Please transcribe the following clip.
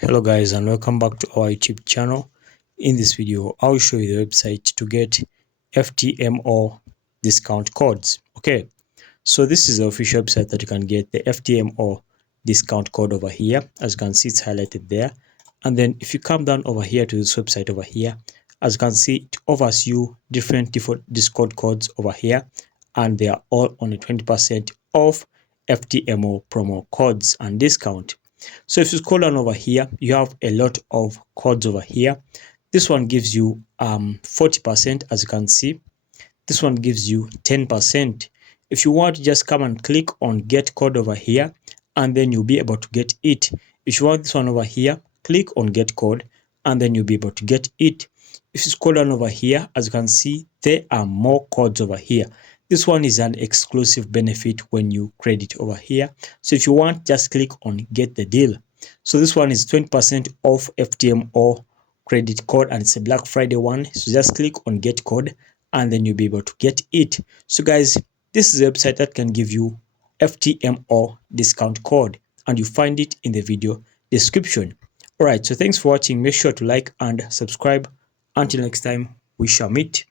Hello guys, and welcome back to our YouTube channel. In this video I'll show you the website to get FTMO discount codes. Okay, so this is the official website that you can get the FTMO discount code over here. As you can see, it's highlighted there. And then if you come down over here to this website over here, as you can see, it offers you different default discount codes over here, and they are all on a 20% off FTMO promo codes and discount. So if you scroll down over here, you have a lot of codes over here. This one gives you 40%, as you can see. This one gives you 10%. If you want, just come and click on get code over here, and then you'll be able to get it. If you want this one over here, click on get code, and then you'll be able to get it. If you scroll down over here, as you can see, there are more codes over here. This one is an exclusive benefit when you credit over here. So if you want, just click on get the deal. So this one is 20% off FTMO credit code, and it's a Black Friday one. So just click on get code, and then you'll be able to get it. So guys, this is a website that can give you FTMO discount code, and you find it in the video description. All right, so thanks for watching. Make sure to like and subscribe. Until next time, we shall meet.